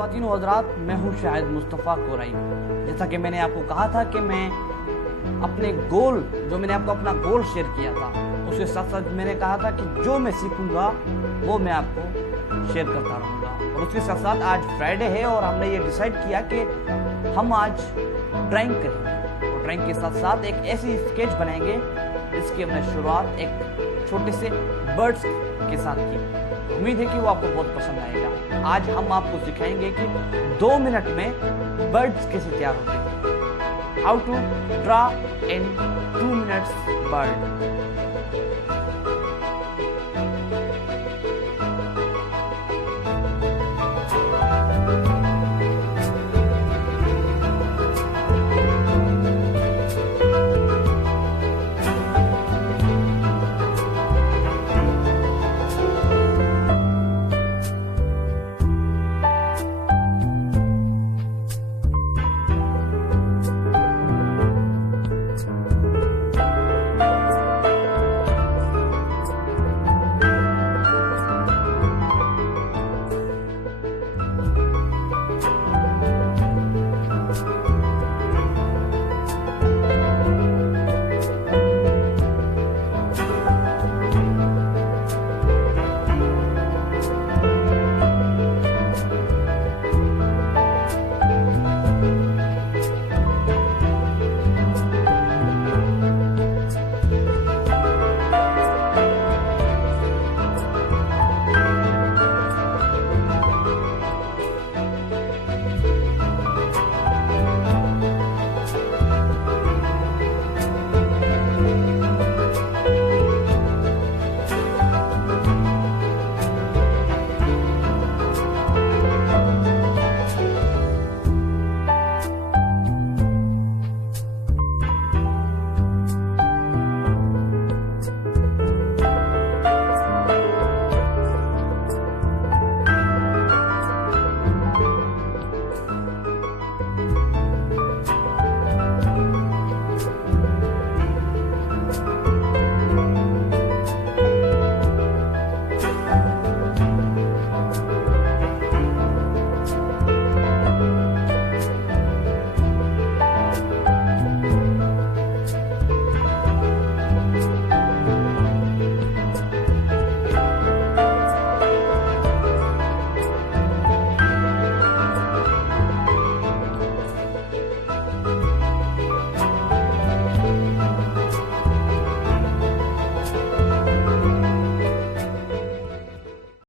ख्वातीन व हज़रात, मैं हूँ शाहिद मुस्तफ़ा कोराई। जैसा कि मैंने आपको कहा था कि मैं अपने गोल, जो मैंने आपको अपना गोल शेयर किया था, उसके साथ साथ मैंने कहा था कि जो मैं सीखूंगा वो मैं आपको शेयर करता रहूँगा। और उसके साथ साथ आज फ्राइडे है और हमने ये डिसाइड किया कि हम आज ड्राइंग करेंगे। और ड्राइंग के साथ साथ एक ऐसी स्केच बनाएंगे जिसकी हमने शुरुआत एक छोटे से बर्ड्स के साथ की। उम्मीद है कि वो आपको बहुत पसंद आएगा। आज हम आपको सिखाएंगे कि 2 मिनट में बर्ड्स कैसे तैयार होते हैं। How to draw in 2 minutes bird.